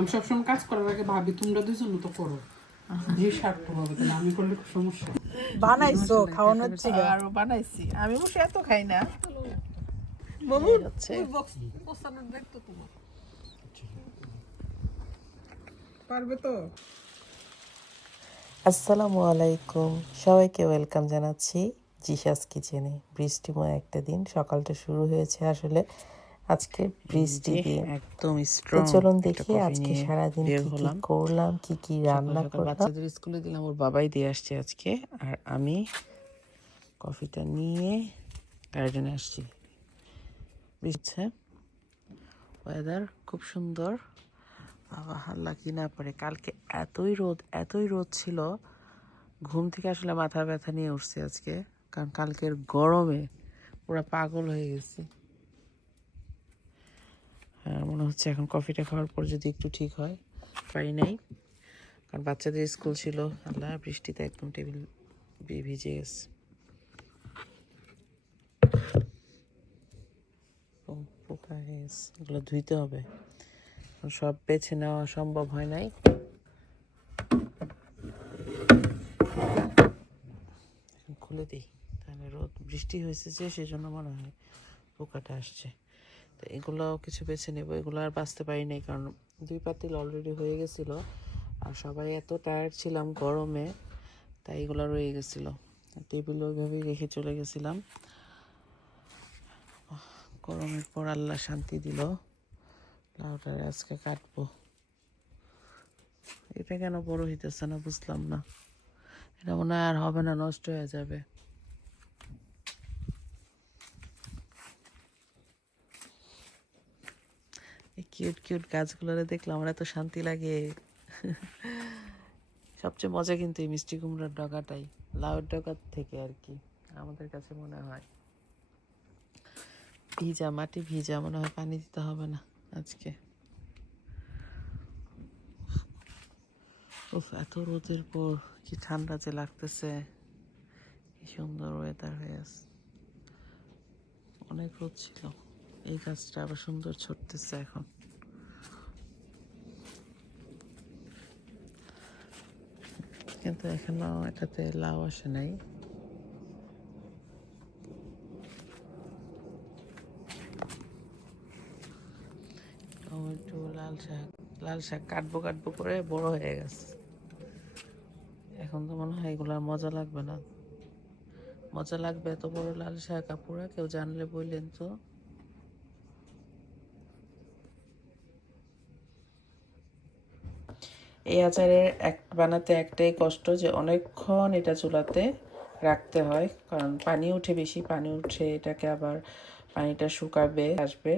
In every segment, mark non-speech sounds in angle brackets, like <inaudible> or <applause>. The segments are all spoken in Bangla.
আমি সবসময় কাজ করার আগে ভাবি তোমরা দুজন তো করো। যে স্বার্থ হবে তাহলে আমি করলে খুব সমস্যা বানাইছো খাওয়ানো হচ্ছে গা। বানাইছি। আমি অবশ্য এত খাই না। হচ্ছে। পারবে তো? আসসালামু আলাইকুম। সবাইকে ওয়েলকাম জানাচ্ছি জিসাস কিচেনে। বৃষ্টিময় একটা দিন। সকালটা শুরু হয়েছে আসলে আজকে বৃষ্টি দিয়ে। একদম স্ট্রং চলুন দেখি আজকে সারাদিন কি কি করলাম কি কি রান্না করলাম। বাচ্চাদের স্কুলে দিলাম ওর বাবাই দিয়ে আসছে আজকে। আর আমি কফিটা নিয়ে গার্ডেনে আসছি। বুঝছে? ওয়েদার খুব সুন্দর। বাবা হাল্লা কি না পারে কালকে এতই রোদ এতই রোদ ছিল। ঘুম থেকে আসলে মাথা ব্যথা নিয়ে উঠছে আজকে কারণ কালকের গরমে পুরো পাগল হয়ে গেছি। মনে হচ্ছে এখন কফিটা খাওয়ার পর যদি একটু ঠিক হয় পারি নাই। কারণ বাচ্চাদের স্কুল ছিল, আল্লাহ, বৃষ্টিতে একদম টেবিল ভিজে গেছে। পোকা এগুলো ধুইতে হবে। সব বেছে নেওয়া সম্ভব হয় নাই। খুলে দিই তাহলে রোদ, বৃষ্টি হয়েছে যে সেই জন্য মনে হয় পোকাটা আসছে। তো এগুলোও কিছু বেছে নেব, এগুলো আর বাঁচতে পারি নাই কারণ দুই পাতিল অলরেডি হয়ে গেছিল। আর সবাই এত টায়ার্ড ছিলাম গরমে, তাই এগুলো রয়ে গেছিল। টেবিল ওইভাবেই রেখে চলে গেছিলাম। গরমের পর আল্লাহ শান্তি দিল। লাউটা আজকে কাটবো। এটা কেন বড় হইতেছে না বুঝলাম না। এটা মনে হয় আর হবে না, নষ্ট হয়ে যাবে এই কিউট কিউট গাছগুলোরে দেখলে আমার এত শান্তি লাগে। সবচেয়ে মজা কিন্তু এই মিষ্টি কুমড়ার ডগাটাই, লাউয়ের ডগার থেকে আর কি, আমাদের কাছে মনে হয়। ভিজা মাটি ভিজা, মনে হয় পানি দিতে হবে না আজকে। উফ, এত রোদের পর কি ঠান্ডা যে লাগতেছে, কি সুন্দর ওয়েদার হয়ে আছে। অনেক রোদ ছিল, এই গাছটা আবার সুন্দর ছড়তেছে এখন। কিন্তু এখনও এটাতে লাউ আসে নাই টমেটো লাল শাক লাল শাক কাটবো কাটবো করে বড় হয়ে গেছে এখন তো মনে হয় এগুলো মজা লাগবে না। মজা লাগবে এত বড় লাল শাক আপুরা কেউ জানলে বললেন তো। এই আচারের এক, বানাতে একটাই কষ্ট যে অনেকক্ষণ এটা চুলাতে রাখতে হয়। কারণ পানি উঠে বেশি, পানি উঠে এটাকে আবার পানিটা শুকাবে, আসবে।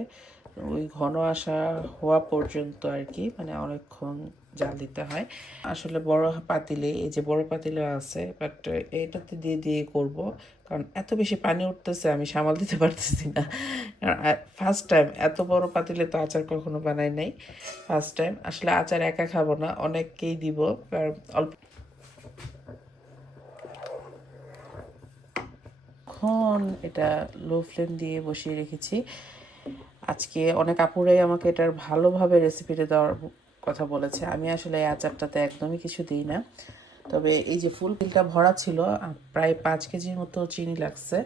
ওই ঘন আসা হওয়া পর্যন্ত আর কি মানে অনেকক্ষণ জাল দিতে হয়। আসলে বড় পাতিলে, এই যে বড় পাতিলে আছে বাট এটাতে দিয়ে দিয়ে করব। কারণ এত বেশি পানি উঠতেছে, আমি সামাল দিতে পারতেছি না। ফার্স্ট টাইম এত বড় পাতিলে তো আচার কখনো বানাই নাই। ফার্স্ট টাইম আসলে আচার একা খাব না, অনেককেই দিব। অল্প ক্ষণ এটা লো ফ্লেম দিয়ে বসিয়ে রেখেছি। আজকে অনেক আপুরাই আমাকে এটার ভালোভাবে রেসিপিটা দেওয়ার কথা বলেছে। আমি আসলে এই আচারটাতে একদমই কিছু দিই না। তবে এই যে ফুল পিলটা ভরা ছিল প্রায় পাঁচ কেজির মতো চিনি লাগছে।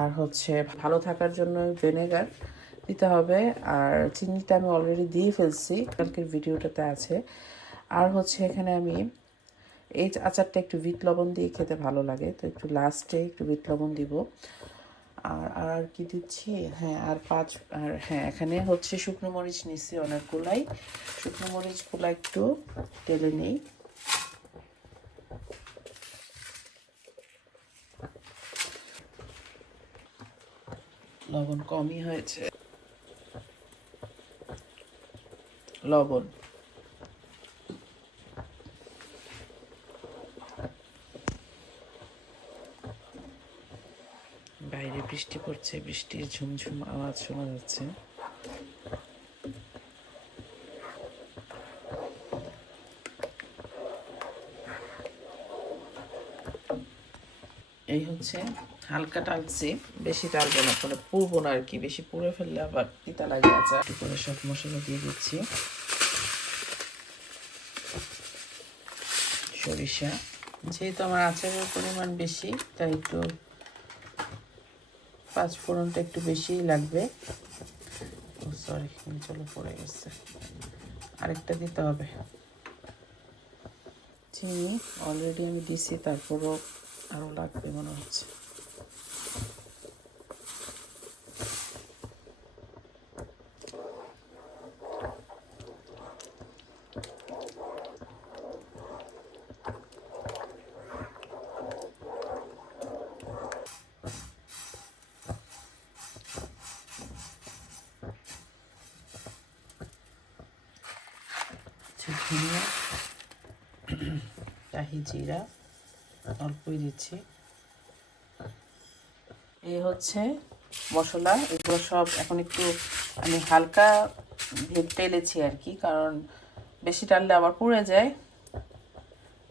আর হচ্ছে ভালো থাকার জন্য ভিনেগার দিতে হবে। আর চিনিটা আমি অলরেডি দিয়ে ফেলছি, কালকের ভিডিওটাতে আছে। আর হচ্ছে এখানে আমি এই আচারটা একটু বিট লবণ দিয়ে খেতে ভালো লাগে। তো একটু লাস্টে একটু বিট লবণ দিব। আর আর কি দিচ্ছি? হ্যাঁ আর পাঁচ, আর হ্যাঁ এখানে হচ্ছে শুকনো মরিচ নিচ্ছি অনেকগুলাই। শুকনো মরিচগুলো একটু তেলে নেই। লবণ কমই হয়েছে। লবণ। বৃষ্টি পড়ছে, বৃষ্টির ঝুমঝুম আওয়াজ শোনা যাচ্ছে। এই হচ্ছে হালকা টালছি, বেশি টালবে না মানে পুরবো না আর কি, বেশি পুড়ে ফেললে আবার তিতা লাগে আছে একটু করে সব মশলা দিয়ে দিচ্ছি। সরিষা, যেহেতু আমার আচারের পরিমাণ বেশি, তাই একটু পাঁচ ফোড়নটা একটু বেশিই লাগবে। সরি চলো পড়ে গেছে। আরেকটা দিতে হবে। চিনি অলরেডি আমি দিছি তারপরও আরও লাগবে মনে হচ্ছে। জিরা অল্পই দিচ্ছি। এই হচ্ছে মশলা। এগুলো সব এখন একটু আমি হালকা টেলেছি আর কি, কারণ বেশি টানলে আবার পুড়ে যায়।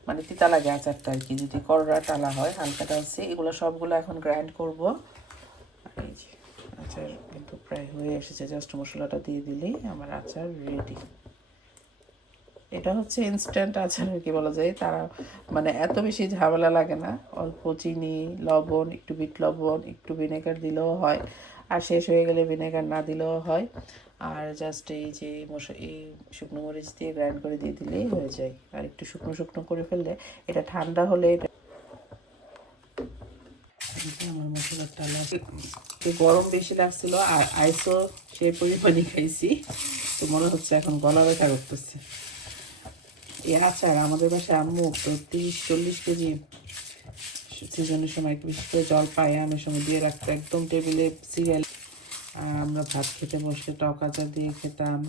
মানে তিতা লাগে আচারটা আর কি, যদি কররা টালা হয়, হালকা টালছি এগুলো সবগুলো এখন গ্রাইন্ড করব। এই যে আচার কিন্তু প্রায় হয়ে এসেছে জাস্ট মশলাটা দিয়ে দিলেই আমার আচার রেডি এটা হচ্ছে ইনস্ট্যান্ট আচার কি বলা যায়। তারা মানে এত বেশি ঝামেলা লাগে না। অল্প চিনি, লবণ, একটু বিট লবণ, একটু ভিনেগার দিলেও হয়। আর শেষ হয়ে গেলে ভিনেগার না দিলেও হয়। আর জাস্ট এই যে এই শুকনো মরিচ দিয়ে গ্রাইন্ড করে দিয়ে দিলেই হয়ে যায়। আর একটু শুকনো শুকনো করে ফেললে এটা ঠান্ডা হলে এটা আমার মশলার টালা একটু গরম বেশি লাগছিল আর আইসও সে পরিমাণে খাইছি। তো মনে হচ্ছে এখন গলা ব্যথা করতেছে। আচার আমাদের বাসায় আম্মু তো তিরিশ, চল্লিশ কেজি সিজনের সময় বিশেষ করে জল পায়, আমের সময় দিয়ে রাখতো। একদম টেবিলে সিরিয়াল। আমরা ভাত খেতে বসে টক আচার দিয়ে খেতাম,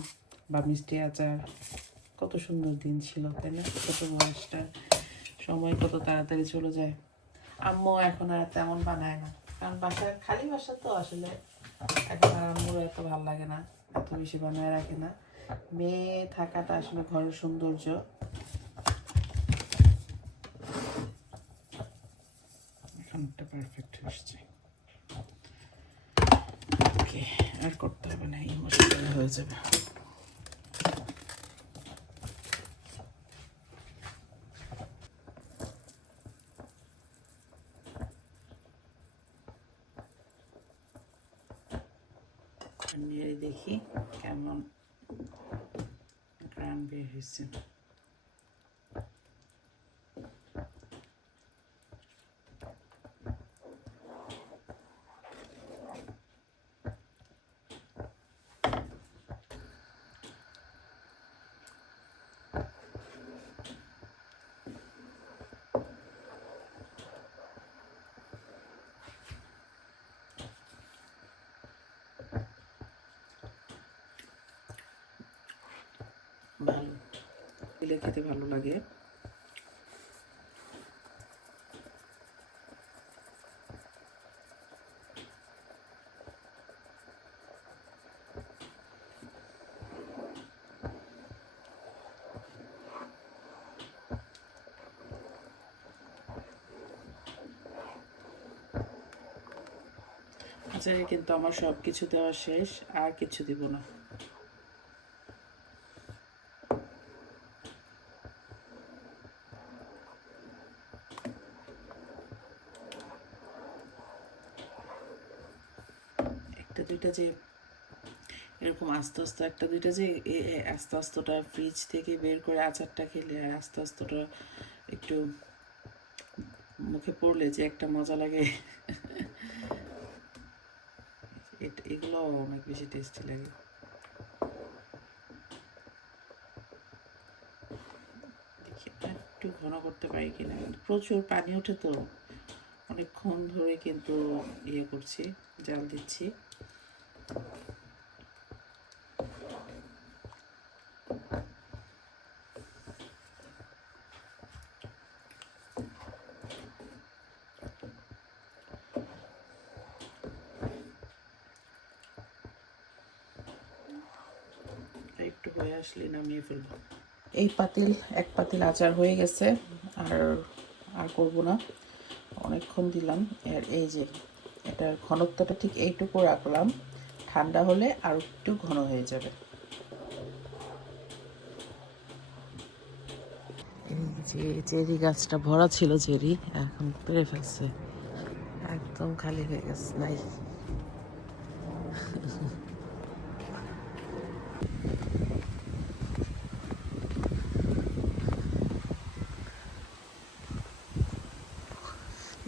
বা মিষ্টি আচার। কত সুন্দর দিন ছিল, তাই না? কত বয়সটা। সময় কত তাড়াতাড়ি চলে যায়। আম্মু এখন আর তেমন বানায় না। কারণ বাসার খালি বাসা তো আসলে এখন আর আম্মুর এত ভালো লাগে না, এত বেশি বানায় রাখে না। মেয়ে থাকাটা আসলে ঘরের সৌন্দর্য। আর করতে হবে না, এই মশলা হয়ে যাবে। দেখি কেমন গ্রাম বের হয়েছে ভালো দিলে খেতে ভালো লাগে। আচ্ছা কিন্তু আমার সব কিছু দেওয়া শেষ আর কিছু দিব না। একটা যে এরকম আস্তে আস্তে একটা দুইটা যে আস্তে আস্তেটা ফ্রিজ থেকে বের করে আচারটা খেলে আর আস্তে আস্তেটা একটু মুখে পড়লে যে একটা মজা লাগে। এগুলো অনেক বেশি টেস্টি লাগে। দেখি একটু ঘন করতে পারি কিনা। প্রচুর পানি ওঠে তো। অনেকক্ষণ ধরে কিন্তু ইয়ে করছি, জাল দিচ্ছি একটু হয়ে আসলে নামিয়ে ফেলব এই পাতিল, এক পাতিল আচার হয়ে গেছে, আর আর করব না। অনেকক্ষণ দিলাম, আর এই যে এটার ঘনত্বটা ঠিক এইটুকু রাখলাম। ঠান্ডা হলে আর একটু ঘন হয়ে যাবে। যে চেরি গাছটা ভরা ছিল, চেরি এখন পেরে ফেলছে। একদম খালি হয়ে গেছে, নাই।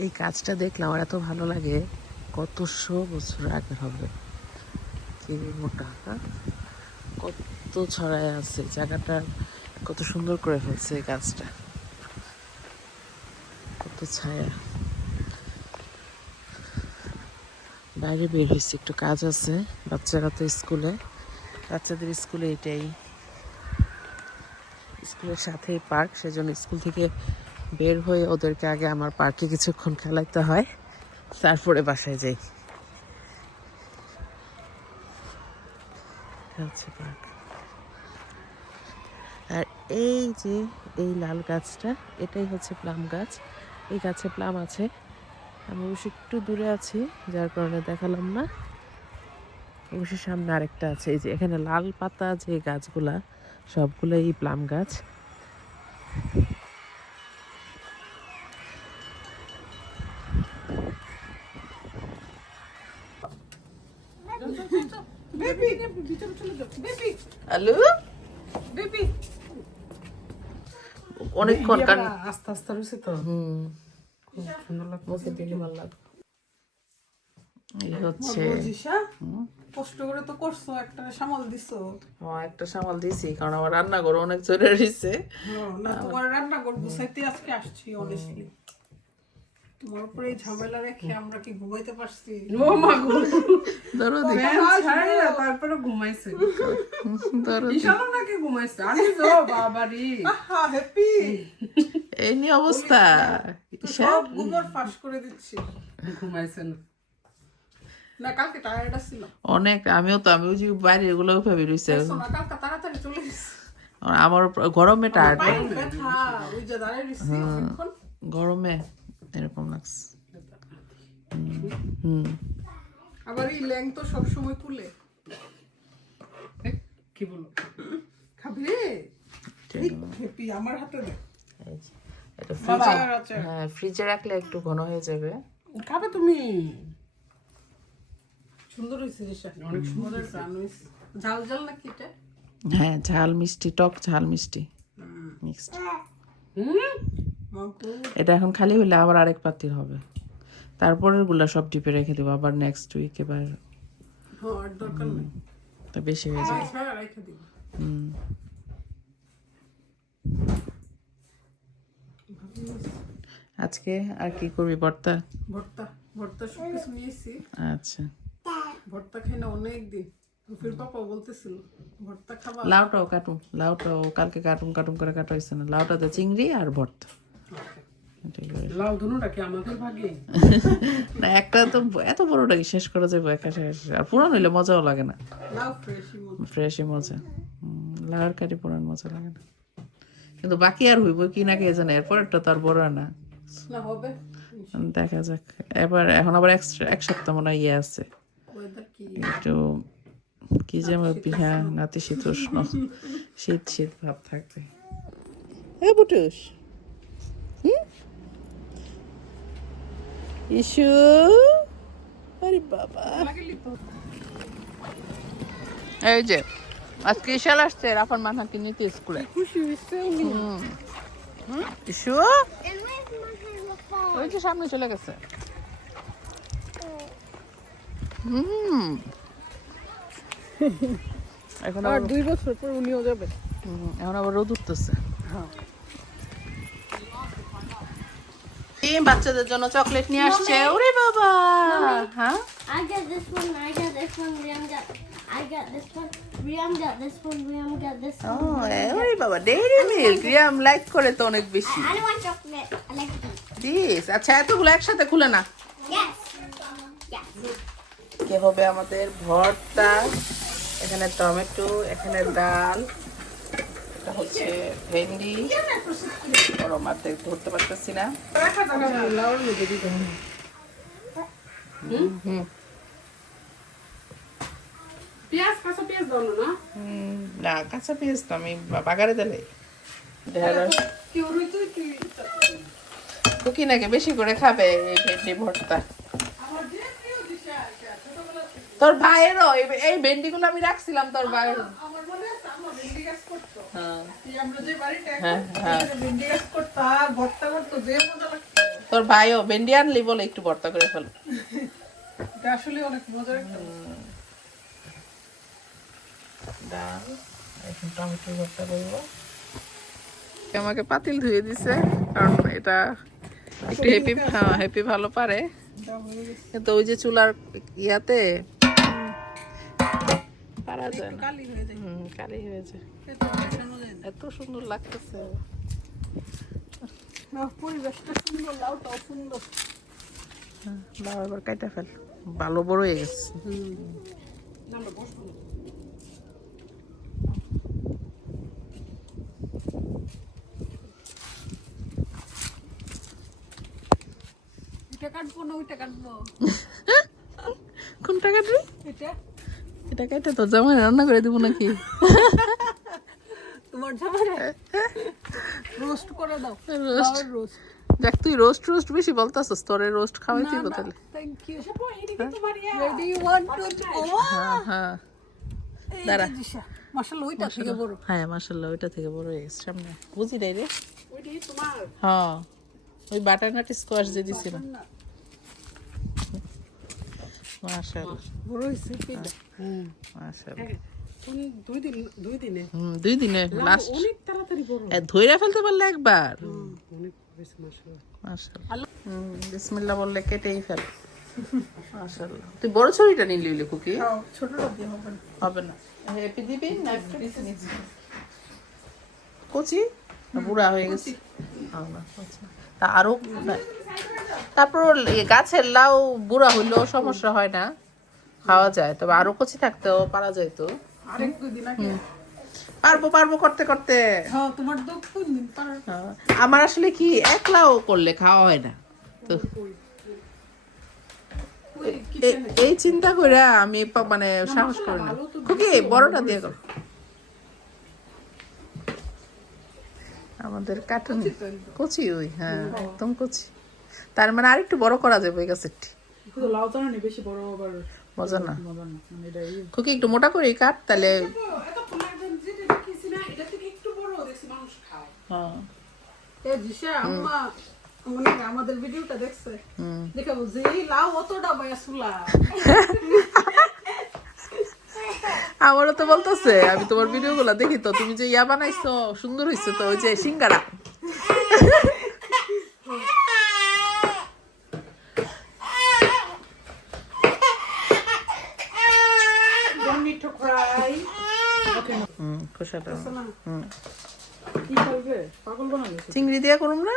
এই গাছটা দেখলাম আর এত ভালো লাগে কতশো বছর আগে হবে। মোটা হ্যাঁ? কত ছড়ায় আছে, জায়গাটা কত সুন্দর করে ফেলছে এই গাছটা কত ছায়া। বাইরে বের হয়েছে, একটু কাজ আছে, বাচ্চারা তো স্কুলে। বাচ্চাদের স্কুলে এটাই। স্কুলের সাথেই পার্ক, সেজন্য স্কুল থেকে বের হয়ে ওদেরকে আগে আমার পার্কে কিছুক্ষণ খেলাইতে হয়, তারপরে বাসায় যাই। আর এই যে, এই লাল গাছটা, এটাই হচ্ছে প্লাম গাছ। এই গাছে প্লাম আছে। আমি অবশ্য একটু দূরে আছি, যার কারণে দেখালাম না। অবশ্য সামনে আরেকটা আছে। এই যে, এখানে লাল পাতা যে গাছগুলা সবগুলো এই প্লাম গাছ বেবি ভিতরে চলে যাও বেবি আলু বেবি অনেকক্ষণ কারণ আস্তে আস্তে রয়েছে তো। হুম। খুব সুন্দর লাগছে ভালো লাগবে এই হচ্ছে কষ্ট করে তো করছ একটা সামাল দিছো। হ্যাঁ একটা সামাল দিয়েছি কারণ আমার রান্নাঘর অনেক জোরে রয়েছে। হ্যাঁ, না তোমার রান্না করব সাইতে আজকে আসছি অনেস্টলি তোমার উপরে ঝামেলা রেখে আমরা কি ঘুমাইতে পারছি? ও মা ধরো দেখি। তারপরে ঘুমাইছে। ধরো ইশালা নাকি ঘুমাইছে। আমি তো বাবারি। আহা হ্যাপি এই নিয়ে অবস্থা। সব ফাঁস করে দিচ্ছি। ঘুমাইছে না। না কালকে টায়ার্ড ছিল অনেক আমিও তো আমি ওই যে বাইরে এগুলো ভাবি রয়েছে। কালকে তাড়াতাড়ি চলে গেছে। আমার গরমে টায়ার্ড পায়ে ব্যথা ওই যে দাঁড়ায় রয়েছি গরমে। এরকম লাগছে। হুম। আবার এই ল্যাং তো সবসময় তুলে। কি বলো? খাবি হ্যাপি আমার হাতে দে। এটা ফ্রিজে হ্যাঁ ফ্রিজে রাখলে একটু ঘন হয়ে যাবে। খাবে তুমি? সুন্দর হয়েছে অনেক সুন্দর ঝাল ঝাল নাকি এটা? হ্যাঁ ঝাল মিষ্টি টক ঝাল মিষ্টি। মিক্সড হুম? মাগো এটা এখন খালি হলে আবার আরেক পাতিল হবে। তারপরেরগুলা সব টিপে রেখে দেবো আবার নেক্সট উইক এবার। তো বেশি হয়ে যাবে। হুম। আজকে আর কি করবি বর্তা ভর্তা ভর্তা সব কিছু নিয়েছি। আচ্ছা। ভর্তা খাই না অনেক দিন ফির পাপা বলতেছিল ভর্তা খাবা? লাউটাও কাটুন লাউটাও কালকে কাটুন কাটুন করে কাটা হয়েছে না। লাউটাতে চিংড়ি আর ভর্তা। <laughs> না একটা তো এত বড়টা শেষ করা যাবে একা শেষ। আর পুরান হইলে মজাও লাগে না। ফ্রেশই মজা। কাটি পুরান মজা লাগে না। কিন্তু বাকি আর হইব কি না কে জানে তো আর বড় না। না হবে। দেখা যাক। এবার এখন আবার এক্সট্রা এক সপ্তাহ মনে হয় ইয়ে আছে। একটু কি যে আমার হ্যাঁ নাতিশীতোষ্ণ। <laughs> শীত শীত ভাব থাকবে। হ্যাঁ বুটুস। ইস্যু আরে বাবা। এই যে আজকে ইশাল আসছে রাফার মাথাকে নিতে স্কুলে। ইস্যু ওই যে সামনে চলে গেছে। হুম। এখন আর আবার দুই বছর পর উনিও যাবে। এখন আবার রোদ উঠতেছে। টিম বাচ্চাদের জন্য চকলেট নিয়ে আসছে। ওরে বাবা! ওরে বাবা ডেইরি মিল্ক লাইক করে তো অনেক বেশি। আচ্ছা এতগুলো একসাথে খুলে না। কে হবে আমাদের ভর্তা? এখানে টমেটো এখানে ডাল। হচ্ছে ভেন্ডি গরম আর ধরতে পারতেছি না। পেঁয়াজ কাঁচা পেঁয়াজ তো আমি বাগারে দিলে নাকি বেশি করে খাবে এই ভেন্ডি ভর্তা? তোর ভাইয়েরও এই ভেন্ডিগুলো আমি রাখছিলাম তোর ভাইয়ের। তোর ভাইও ভেন্ডি আনলি বলে একটু ভর্তা করে ফেল। আসলে অনেক মজার ডাল এখন টমেটো ভর্তা করব। আমাকে পাতিল ধুয়ে দিছে কারণ এটা একটু হেপি হ্যাঁ হেপি ভালো পারে। হয়ে কিন্তু ওই যে চুলার ইয়াতে পারা যায় না। হয়ে হুম কালি হয়েছে যায়। এত সুন্দর লাগতেছে। পরিবেশটা সুন্দর লাউটাও সুন্দর। দাও এবার কাইটা ফেল। ভালো বড় হয়ে গেছে। <laughs> কোনটা কাটবি? এটা? এটা কাইটা তোর জামাই রান্না করে দিব নাকি? তোমার জামাই রোস্ট করে দাও রোস্ট রোস্ট দেখ তুই রোস্ট রোস্ট বেশি বলতাছিস তোরে রোস্ট খাওয়াই দিব তাহলে। Thank you ready one two হ্যাঁ? হ্যাঁ দাঁড়া। মশলা ওইটা থেকে বড়। হ্যাঁ মাশাল্লাহ ওইটা থেকে বড় হয়ে গেছে সামনে। বুঝি নাই রে? ওইটাই তোমার। হ্যাঁ। ওই বাটারনাট স্কোয়াশ যে দিছিলাম মাশাল্লাহ বড় হয়েছে পেটা মাশাল্লাহ কোন দুই দিনে ধইরা ফেলতে পারলে একবার। বিসমিল্লাহ বললে কেটেই ফেল। তুই বড় ছড়িটা নিলি কুকি? হবে। না। হবে দিবি নিচে কচি? বুড়া হয়ে গেছে। না। তা আরও না- তারপর গাছের লাউ বুড়া হইলেও সমস্যা হয় না। খাওয়া যায় তবে আরও কচি থাকতেও পারা যায় তো। পারব পারব করতে করতে। তোমার আমার আসলে কি একলাও করলে খাওয়া হয় না। তো এই চিন্তা করে আমি মানে সাহস করি না। খুবই বড়টা দিয়ে করো আমাদের কার্টুন কচি ওই হ্যাঁ একদম কচি। তার মানে আরেকটু বড় করা যাবে ওই গাছেরটি মজা না। মজা না মানে এটা খুকি একটু মোটা করে কাট তাহলে এত ফুলের দিন যেটা দেখেছি না এটা থেকে একটু বড় দেখছি মানুষ খায়। হ্যাঁ। এ দিশা আম্মা মানে আমাদের ভিডিওটা দেখছে? হুম। দেখে বুঝি লাউ অতটা বয়া সুলা। আমারও তো বলতেছে আমি তোমার ভিডিও গুলা দেখি তো তুমি যে ইয়া বানাইছো সুন্দর হয়েছে তো ওই যে সিঙ্গারা মিঠো খাই হুম খোসাটা হুম। কি করবে চিংড়ি দিয়া করুম না?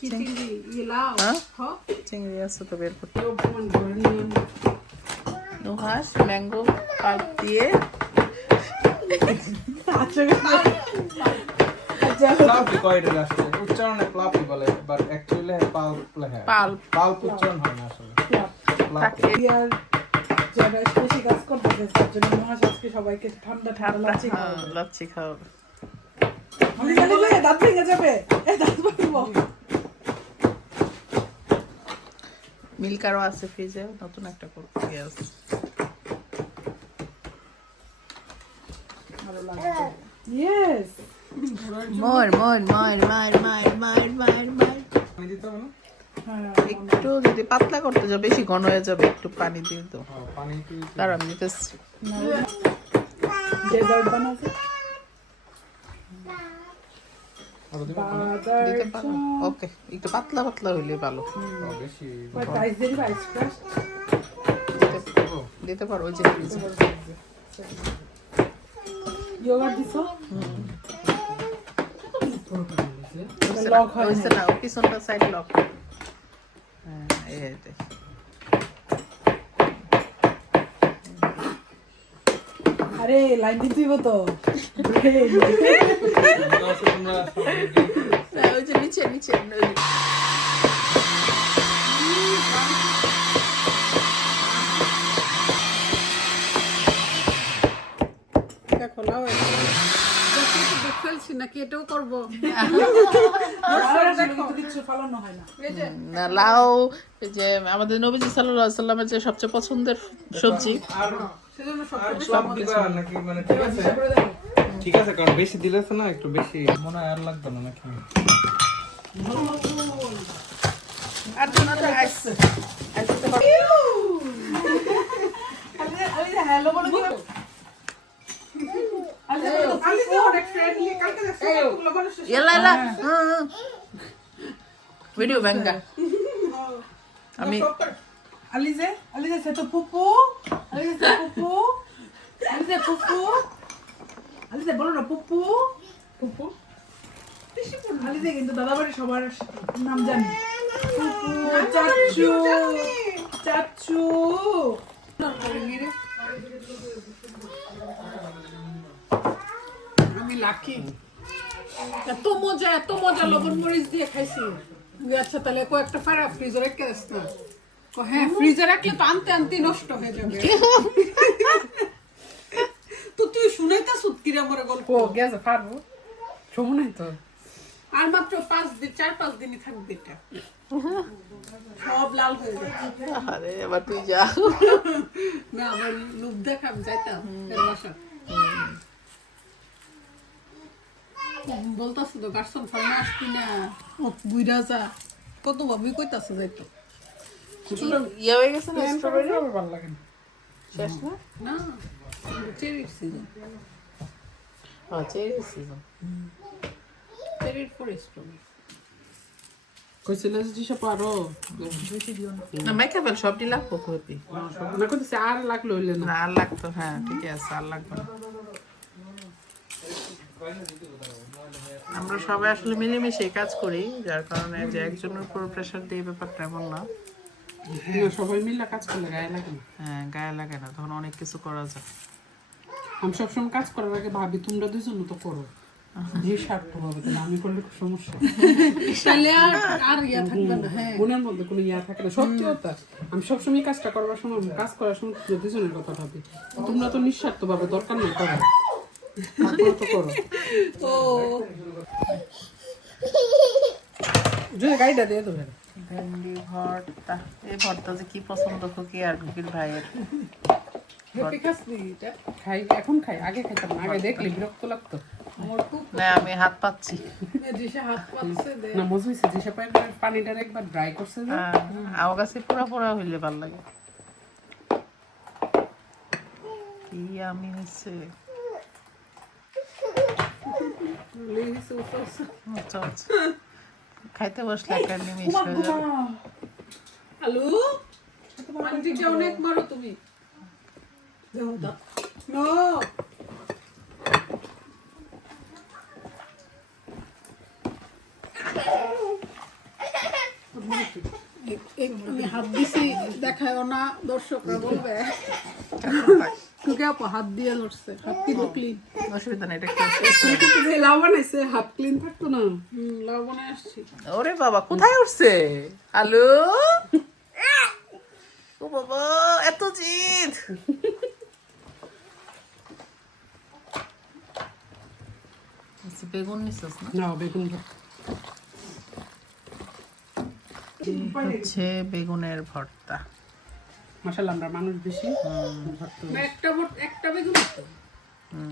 কি চিংড়ি? ই লাউ? হ্যাঁ? হ্যাঁ চিংড়ি আছে তো বের করতে। নুহাস ম্যাঙ্গো পাল্প দিয়ে। কয় এটা আসলে উচ্চারণে ক্লাপি বলে but actually pulp pulp pulp উচ্চারণ হয় না আসলে। যারা বেশি কাজ করতেছে তার জন্য মহাশ আজকে সবাইকে ঠান্ডা ঠান্ডা লাগছে হ্যাঁ, লাচ্ছি খাওয়াবে আমি জানি যে দাঁত ভেঙে যাবে এ দাঁত ভাঙবো মিল্ক আরও আছে ফ্রিজে নতুন একটা করতে আছে ইয়েস মর মর মর মার মার মার মার মার পানি দিতে না? একটু যদি পাতলা করতে যাও বেশি ঘন হয়ে যাবে একটু পানি দিয়ে তো হ্যাঁ, পানি তার আমি দিতেছি ডেজার্ট বানাতে আরও দিবে পানি? দিতে পারো? ওকে একটু পাতলা পাতলা হইলে ভালো। ক্রাশ দিতে দিতে পারো? ওই যে লক হয় না পিছনটা সাইড লক এই এই আরে লাইন দিতে তো। হ্যাঁ, নিচে নিচে দেখো দেখো ফেলছি নাকি এটাও করব? <laughs> ফলানো হয় না। না লাউ এই যে আমাদের নবীজি সাল্লাল্লাহু আলাইহি সাল্লামের যে সবচেয়ে পছন্দের সবজি। আর সব আর দিবা নাকি মানে ঠিক আছে। ঠিক আছে? কারণ বেশি দিলে তো না একটু বেশি মনে হয় আর লাগবে না নাকি? আর জন্য তো আইস হ্যালো বলে কি? আলি যে অনেক friendly, কালকে দেখছি অনেকগুলো মানুষ এলা এলা। ভিডিও ব্যাংকা আমি আলিজে আলিজে সে তো পুপু আলিজে সে পুপু আলিজে পুপু আলিজে বলো না পুপু পুপু আলিজে কিন্তু দাদাবাড়ি সবার নাম জানি পুপু চাচু চাচু আমি লাকি এত মজা এত মজা লবণ মরিচ দিয়ে খাইছি। আচ্ছা তাহলে কয়েকটা ফারা ফ্রিজে রেখে দিস না হ্যাঁ ফ্রিজে রাখলে তো আনতে আনতে নষ্ট হয়ে যাবে। তো তুই শুনাইতাছ কিরা মরে গল্প? গেছে পারব। সময় তো। আর মাত্র পাঁচ দিন চার পাঁচ দিনই থাকবে এটা। সব লাল হয়ে যাবে। আরে এবার তুই যা। না আমার লোভ দেখা আমি যাইতাম এর বাসা। বলতাছে তো গার্সন ফার্মে আসবি না? ও বুইরা যা। কত ভাবি কইতাছে যাইতো। ইয়ে হয়ে গেছে না স্ট্রবেরি ভালো লাগে না। শেষ না? না চেরির সিজন হ্যাঁ চেরি সিজন চেরির পরে স্ট্রবেরি যে না। মাইকা ফেল সব দিলা পকোড়ি না কইতেছে আর লাগল হইলে না। না আর লাগতো হ্যাঁ ঠিক আছে আর লাগবে না। আমরা সবাই আসলে মিলেমিশে কাজ করি যার কারণে যে একজনের উপর প্রেশার দিয়ে ব্যাপারটা এমন না। সবাই মিলে কাজ করলে গায়ে লাগে না। হ্যাঁ গায়ে লাগে না তখন অনেক কিছু করা যায়। আমি সবসময় কাজ করার আগে ভাবি তোমরা দুজন তো করো। যে স্বার্থ হবে তাহলে আমি করলে খুব সমস্যা। তাহলে আর আর ইয়া থাকবে না হ্যাঁ। মনের মধ্যে কোনো ইয়া থাকে না। সত্যি কথা আমি সবসময় কাজটা করবার সময় কাজ করার সময় তোমরা দুজনের কথা ভাবি। তোমরা তো নিঃস্বার্থ ভাবে দরকার নেই করো তারপরে তো করো। আমি হাত পাচ্ছি পানিটা একবার ড্রাই করছে হ্যাঁ, পুরা পুরা হইলে ভালো লাগে কি আমি হয়েছে লেগেছে উঠছে আচ্ছা আচ্ছা খাইতে বসলে একটা নিমিশ হয়ে যাবে আলু মানজিকে অনেক মারো তুমি যাও দাও নো আমি হাত দিছি দেখায়ও না দর্শকরা বলবে। তোকে আপু হাত দিয়ে লড়ছে হাত কিন্তু ক্লিন অসুবিধা নেই এটা একটু যে বানাইছে হাত ক্লিন থাকতো না। হুম লবণে আসছি। ওরে বাবা কোথায় উঠছে? আলু ও বাবা এত জিদ। আচ্ছা, বেগুন নিছিস না? না বেগুন। হচ্ছে বেগুনের ভর্তা। মাশাআল্লাহ আমরা মানুষ বেশি ভর্তা একটা ভর্তা একটা বেগুন তো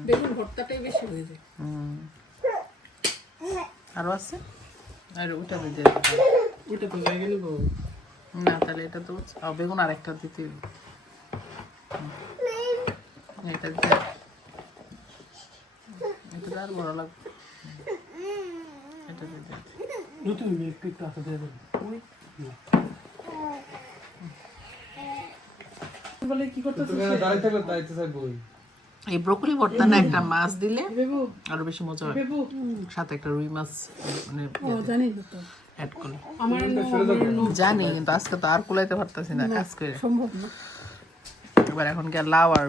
বেগুন ভর্তাটাই বেশি হয়ে যায়। আরও আছে? আর ওইটা দিয়ে দে। ওইটা তো জায়গা নেব। না তাহলে এটা তো বেগুন আরেকটা দিতে হবে। এটা দিতে এটা তো আর বড় লাগবে এটা দিয়ে দে। নতুন একটু একটু বলে কি এই ব্রোকলি ভর্তা না একটা মাছ দিলে আরও বেশি মজা হয়। সাথে একটা রুই মাছ মানে জানি তো অ্যাড করলে জানি কিন্তু আজকে তো আর কুলাইতে পারতেছি না কাজ করে। সম্ভব না। এবার এখন গিয়ে লাউ আর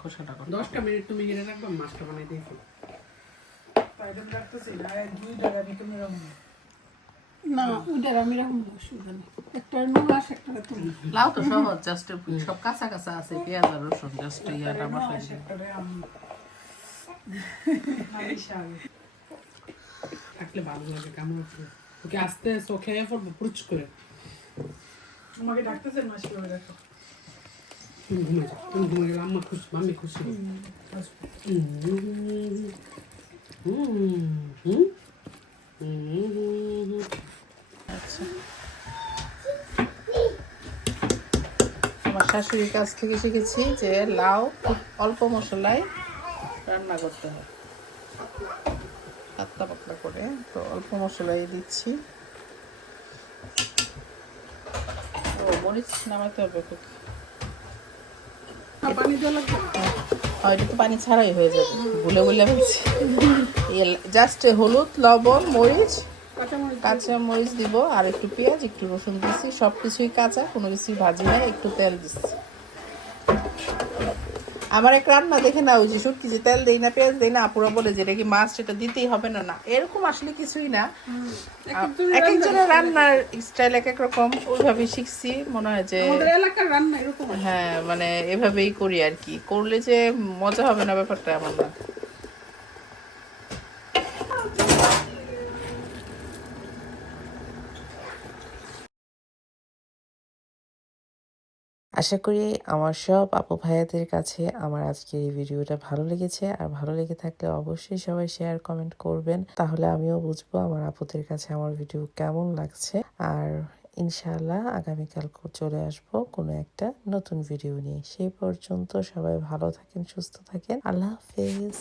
খোসাটা করো দশটা মিনিট তুমি গেলে রাখব মাছটা বানাই দিয়ে ফেলো রাখতেছি না দুই জায়গা আমি তুমি না ওইটার আমি রাখুন অসুবিধা নেই একটা নুন একটা তুমি লাউ তো সহজ জাস্ট সব কাঁচা কাঁচা আছে পেঁয়াজ আর রসুন জাস্ট ইয়াটা মশলা থাকলে ভালো লাগে কেমন ওকে আস্তে আস্তে খেয়ে পড়ব পুরুচ করে আমাকে ডাকতেছেন মাসি বাবা দেখো তুমি ঘুমে যাও তুমি ঘুমে গেলে আম্মা খুশি মাম্মি খুশি হুম হুম হুম হুম আচ্ছা। আমার শাশুড়ির কাছ থেকে শিখেছি যে লাউ খুব অল্প মশলায় রান্না করতে হয়। পাতলা পাতলা করে তো অল্প মশলাই দিচ্ছি। ও মরিচ নামাতে হবে পানি দেওয়া এটা তো পানি ছাড়াই হয়ে যাবে। ভুলে ভুলে বলছি। জাস্ট হলুদ লবণ মরিচ কাঁচামরিচ কাঁচা মরিচ দিব আর একটু পেঁয়াজ একটু রসুন দিচ্ছি সব কিছুই কাঁচা কোনো কিছুই ভাজি নাই একটু তেল দিচ্ছি আমার এক রান্না দেখে না ওই যে সত্যি যে তেল দেই না পেঁয়াজ দেই না আপুরা বলে যে এটা কি মাছ সেটা দিতেই হবে না না। এরকম আসলে কিছুই না। এক একজনের রান্নার স্টাইল এক এক রকম ওইভাবে শিখছি মনে হয় যে এলাকার রান্না এরকম হ্যাঁ মানে এভাবেই করি আর কি। করলে যে মজা হবে না ব্যাপারটা এমন না। আশা করি আমার সব আপু ভাইয়াদের কাছে আমার আজকের এই ভিডিওটা ভালো লেগেছে। আর ভালো লেগে থাকলে অবশ্যই সবাই শেয়ার কমেন্ট করবেন। তাহলে আমিও বুঝব আমার আপুদের কাছে আমার ভিডিও কেমন লাগছে। আর ইনশাআল্লাহ আগামীকাল চলে আসব কোনো একটা নতুন ভিডিও নিয়ে। সেই পর্যন্ত সবাই ভালো থাকেন, সুস্থ থাকেন। আল্লাহ হাফেজ।